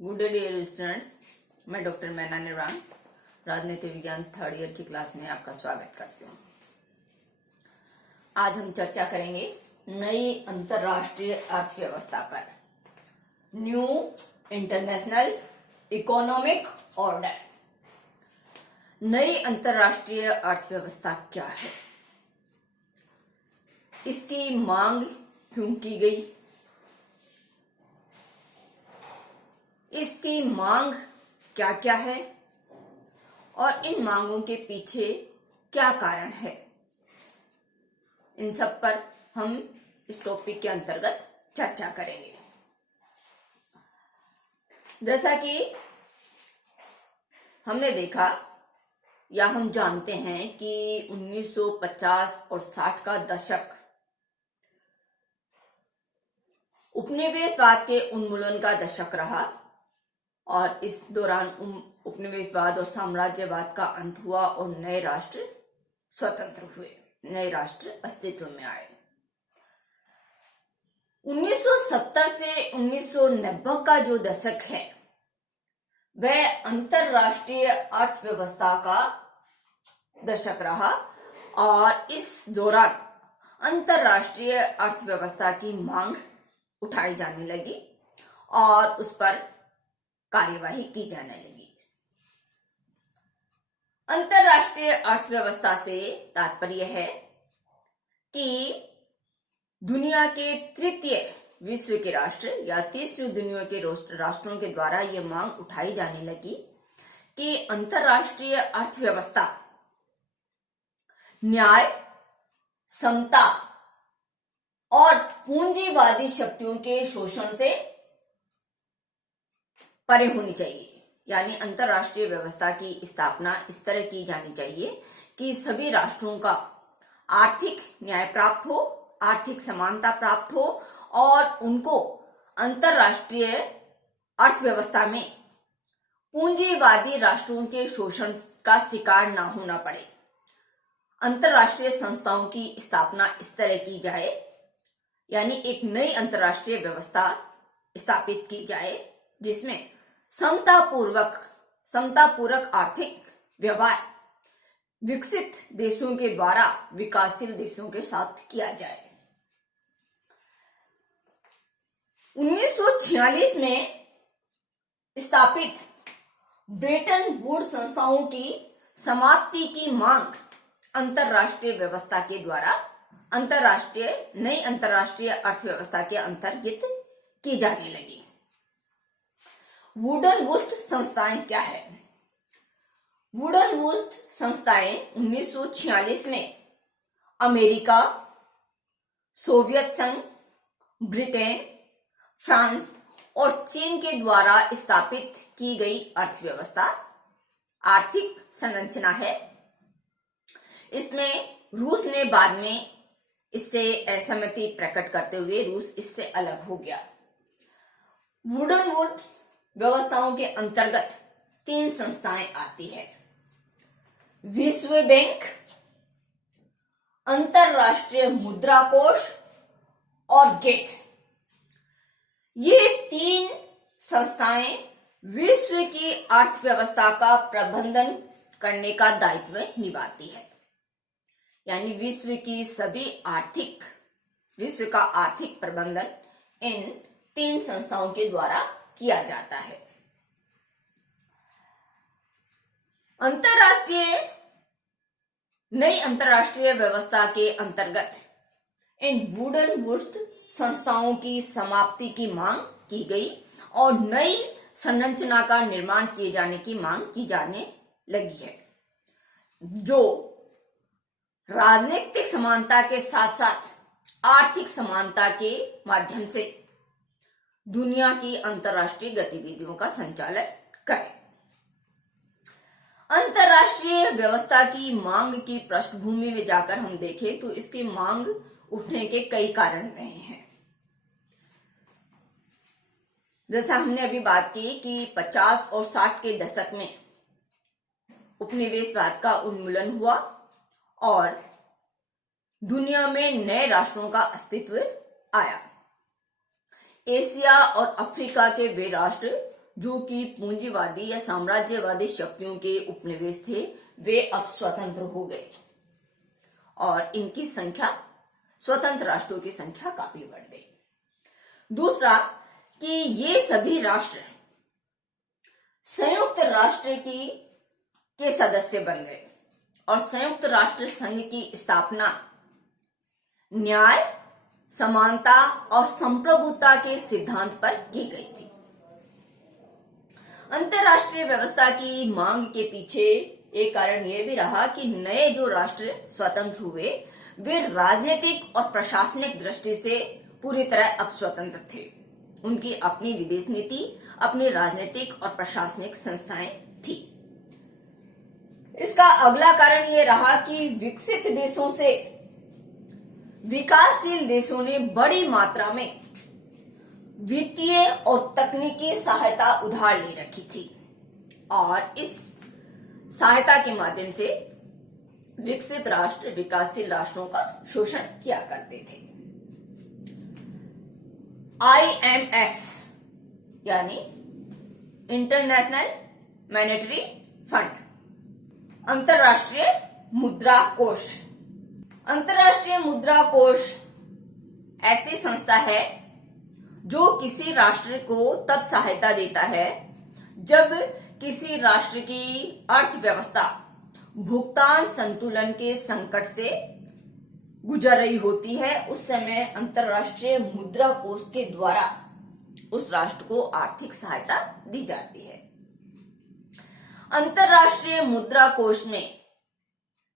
Good day dear students. मैं doctor Maina Nirvan राजनीति विज्ञान थर्ड ईयर की क्लास में आपका स्वागत करती हूँ। आज हम चर्चा करेंगे नई अंतरराष्ट्रीय अर्थव्यवस्था पर, न्यू इंटरनेशनल इकोनॉमिक ऑर्डर। नई अंतरराष्ट्रीय अर्थव्यवस्था क्या है, इसकी मांग क्यों की गई, इसकी मांग क्या क्या है और इन मांगों के पीछे क्या कारण है, इन सब पर हम इस टॉपिक के अंतर्गत चर्चा करेंगे। जैसा कि हमने देखा या हम जानते हैं कि 1950 और 60 का दशक उपनिवेशवाद के उन्मूलन का दशक रहा और इस दौरान उपनिवेशवाद और साम्राज्यवाद का अंत हुआ और नए राष्ट्र स्वतंत्र हुए, नए राष्ट्र अस्तित्व में आए। 1970 से 1990 का जो दशक है वह अंतरराष्ट्रीय अर्थव्यवस्था का दशक रहा और इस दौरान अंतरराष्ट्रीय अर्थव्यवस्था की मांग उठाई जाने लगी और उस पर कार्यवाही की जाने लगी। अंतरराष्ट्रीय अर्थव्यवस्था से तात्पर्य है कि दुनिया के तृतीय विश्व के राष्ट्र या तीसरी दुनिया के राष्ट्रों के द्वारा यह मांग उठाई जाने लगी कि अंतरराष्ट्रीय अर्थव्यवस्था न्याय, समता और पूंजीवादी शक्तियों के शोषण से परे होनी चाहिए। यानी अंतरराष्ट्रीय व्यवस्था की स्थापना इस तरह की जानी चाहिए कि सभी राष्ट्रों का आर्थिक न्याय प्राप्त हो, आर्थिक समानता प्राप्त हो और उनको अंतरराष्ट्रीय अर्थव्यवस्था में पूंजीवादी राष्ट्रों के शोषण का शिकार ना होना पड़े। अंतरराष्ट्रीय संस्थाओं की स्थापना इस तरह की जाए, यानी एक नई अंतरराष्ट्रीय व्यवस्था स्थापित की जाए जिसमें समतापूर्वक आर्थिक व्यवहार विकसित देशों के द्वारा विकासशील देशों के साथ किया जाए। 1946 में स्थापित ब्रेटन वुड्स संस्थाओं की समाप्ति की मांग अंतरराष्ट्रीय व्यवस्था के द्वारा नई अंतरराष्ट्रीय अर्थव्यवस्था के अंतर्गत की जाने लगी। वुडन वुड्स संस्थाएं क्या है? वुडन वुड्स संस्थाएं 1946 में अमेरिका, सोवियत संघ, ब्रिटेन, फ्रांस और चीन के द्वारा स्थापित की गई अर्थव्यवस्था आर्थिक संरचना है। इसमें रूस ने बाद में इससे असहमति प्रकट करते हुए रूस इससे अलग हो गया। वुडन वुड व्यवस्थाओं के अंतर्गत 3 संस्थाएं आती है: विश्व बैंक, अंतरराष्ट्रीय मुद्रा कोष और गेट। ये 3 संस्थाएं विश्व की अर्थव्यवस्था का प्रबंधन करने का दायित्व निभाती है। यानी विश्व का आर्थिक प्रबंधन इन 3 संस्थाओं के द्वारा किया जाता है। नई अंतरराष्ट्रीय व्यवस्था के अंतर्गत इन वुडन वुड्स संस्थाओं की समाप्ति की मांग की गई और नई संरचना का निर्माण किए जाने की मांग की जाने लगी है, जो राजनीतिक समानता के साथ साथ आर्थिक समानता के माध्यम से दुनिया की अंतरराष्ट्रीय गतिविधियों का संचालन करे। अंतरराष्ट्रीय व्यवस्था की मांग की पृष्ठभूमि में जाकर हम देखें तो इसकी मांग उठने के कई कारण रहे हैं। जैसा हमने अभी बात की कि 50 और 60 के दशक में उपनिवेशवाद का उन्मूलन हुआ और दुनिया में नए राष्ट्रों का अस्तित्व आया। एशिया और अफ्रीका के वे राष्ट्र जो कि पूंजीवादी या साम्राज्यवादी शक्तियों के उपनिवेश थे, वे अब स्वतंत्र हो गए और इनकी संख्या, स्वतंत्र राष्ट्रों की संख्या काफी बढ़ गई। दूसरा कि ये सभी राष्ट्र संयुक्त राष्ट्र के सदस्य बन गए और संयुक्त राष्ट्र संघ की स्थापना न्याय, समानता और संप्रभुता के सिद्धांत पर की गई थी। अंतरराष्ट्रीय व्यवस्था की मांग के पीछे एक कारण यह भी रहा कि नए जो राष्ट्र स्वतंत्र हुए वे राजनीतिक और प्रशासनिक दृष्टि से पूरी तरह अब स्वतंत्र थे। उनकी अपनी विदेश नीति, अपनी राजनीतिक और प्रशासनिक संस्थाएं थी। इसका अगला कारण यह रहा कि विकसित देशों से विकासशील देशों ने बड़ी मात्रा में वित्तीय और तकनीकी सहायता उधार ले रखी थी और इस सहायता के माध्यम से विकसित राष्ट्र विकासशील राष्ट्रों का शोषण किया करते थे। IMF यानी इंटरनेशनल मॉनेटरी फंड, अंतरराष्ट्रीय मुद्रा कोष। अंतरराष्ट्रीय मुद्रा कोष ऐसी संस्था है जो किसी राष्ट्र को तब सहायता देता है जब किसी राष्ट्र की अर्थव्यवस्था भुगतान संतुलन के संकट से गुजर रही होती है। उस समय अंतरराष्ट्रीय मुद्रा कोष के द्वारा उस राष्ट्र को आर्थिक सहायता दी जाती है। अंतरराष्ट्रीय मुद्रा कोष में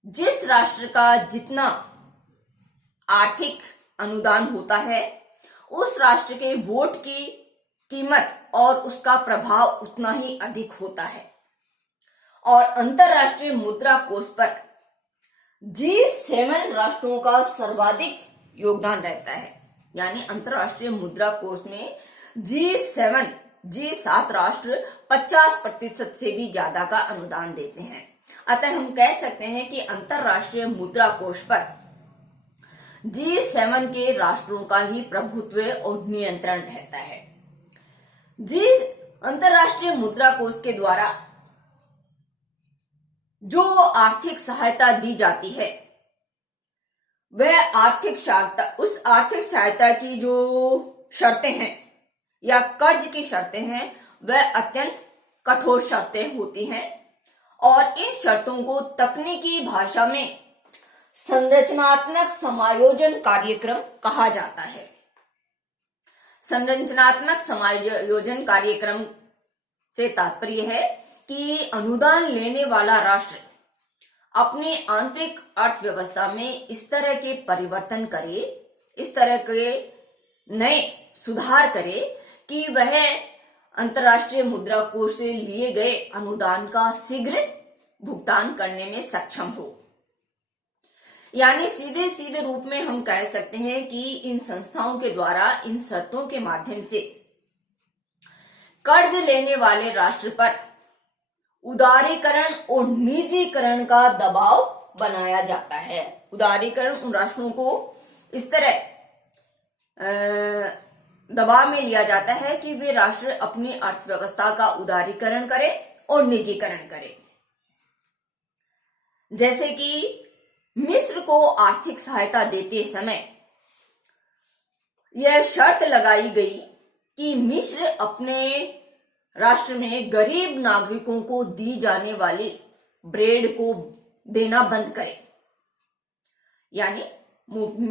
जिस राष्ट्र का जितना आर्थिक अनुदान होता है उस राष्ट्र के वोट की कीमत और उसका प्रभाव उतना ही अधिक होता है और अंतरराष्ट्रीय मुद्रा कोष पर G7 राष्ट्रों का सर्वाधिक योगदान रहता है। यानी अंतरराष्ट्रीय मुद्रा कोष में G7 राष्ट्र 50% से भी ज्यादा का अनुदान देते हैं। अतः हम कह सकते हैं कि अंतरराष्ट्रीय मुद्रा कोष पर G7 के राष्ट्रों का ही प्रभुत्व और नियंत्रण रहता है। अंतरराष्ट्रीय मुद्रा कोष के द्वारा जो आर्थिक सहायता दी जाती है वह उस आर्थिक सहायता की जो शर्तें हैं या कर्ज की शर्तें हैं वह अत्यंत कठोर शर्तें होती हैं और इन शर्तों को तकनीकी भाषा में संरचनात्मक समायोजन कार्यक्रम कहा जाता है। संरचनात्मक समायोजन कार्यक्रम से तात्पर्य है कि अनुदान लेने वाला राष्ट्र अपने आंतरिक अर्थव्यवस्था में इस तरह के परिवर्तन करे, इस तरह के नए सुधार करे कि वह अंतर्राष्ट्रीय मुद्रा कोष से लिए गए अनुदान का शीघ्र भुगतान करने में सक्षम हो। यानी सीधे रूप में हम कह सकते हैं कि इन संस्थाओं के द्वारा इन शर्तों के माध्यम से कर्ज लेने वाले राष्ट्र पर उदारीकरण और निजीकरण का दबाव बनाया जाता है। उदारीकरण उन राष्ट्रों को इस तरह दबाव में लिया जाता है कि वे राष्ट्र अपनी अर्थव्यवस्था का उदारीकरण करें और निजीकरण करें। जैसे कि मिस्र को आर्थिक सहायता देते समय यह शर्त लगाई गई कि मिस्र अपने राष्ट्र में गरीब नागरिकों को दी जाने वाली ब्रेड को देना बंद करे। यानी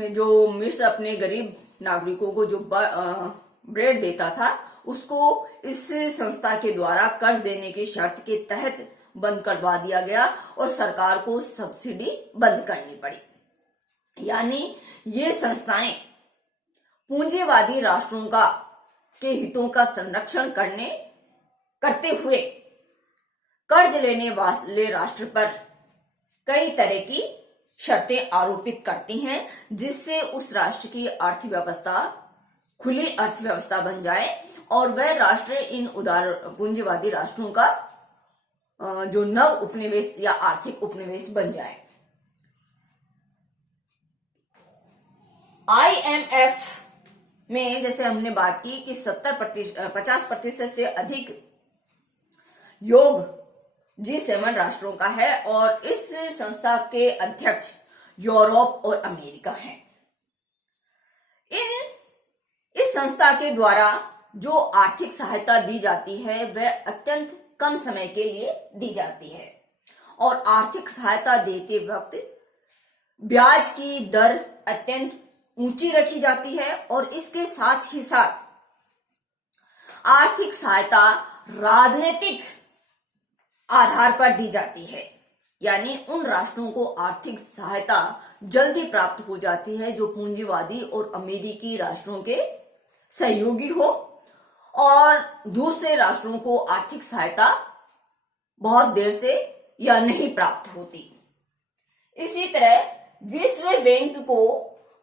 जो मिस्र अपने गरीब नागरिकों को जो ब्रेड देता था उसको इस संस्था के द्वारा कर्ज देने की शर्त के तहत बंद करवा दिया गया और सरकार को सब्सिडी बंद करनी पड़ी। यानी ये संस्थाएं पूंजीवादी राष्ट्रों के हितों का संरक्षण करते हुए कर्ज लेने वाले राष्ट्र पर कई तरह की शर्तें आरोपित करती हैं जिससे उस राष्ट्र की अर्थव्यवस्था खुली अर्थव्यवस्था बन जाए और वह राष्ट्र इन उदार पूंजीवादी राष्ट्रों का जो नव उपनिवेश या आर्थिक उपनिवेश बन जाए। IMF में जैसे हमने बात की कि 50% से अधिक योग G7 राष्ट्रों का है और इस संस्था के अध्यक्ष यूरोप और अमेरिका हैं। इस संस्था के द्वारा जो आर्थिक सहायता दी जाती है वह अत्यंत कम समय के लिए दी जाती है और आर्थिक सहायता देते वक्त ब्याज की दर अत्यंत ऊंची रखी जाती है और इसके साथ ही साथ आर्थिक सहायता राजनीतिक आधार पर दी जाती है, यानी उन राष्ट्रों को आर्थिक सहायता जल्दी प्राप्त हो जाती है जो पूंजीवादी और अमेरिकी राष्ट्रों के सहयोगी हो और दूसरे राष्ट्रों को आर्थिक सहायता बहुत देर से या नहीं प्राप्त होती। इसी तरह विश्व बैंक को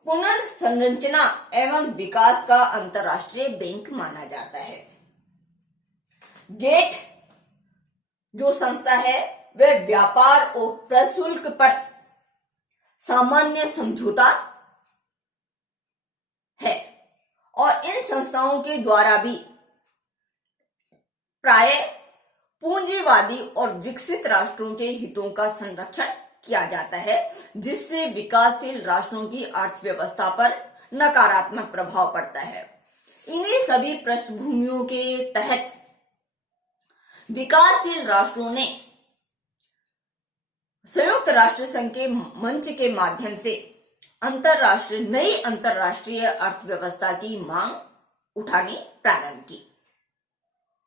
पुनर्संरचना एवं विकास का अंतर्राष्ट्रीय बैंक माना जाता है। गेट जो संस्था है वह व्यापार और प्रशुल्क पर सामान्य समझौता है और इन संस्थाओं के द्वारा भी प्राय पूंजीवादी और विकसित राष्ट्रों के हितों का संरक्षण किया जाता है, जिससे विकासशील राष्ट्रों की अर्थव्यवस्था पर नकारात्मक प्रभाव पड़ता है। इन्हीं सभी पृष्ठभूमियों के तहत विकासशील राष्ट्रों ने संयुक्त राष्ट्र संघ के मंच के माध्यम से नई अंतरराष्ट्रीय अर्थव्यवस्था की मांग उठानी प्रारंभ की।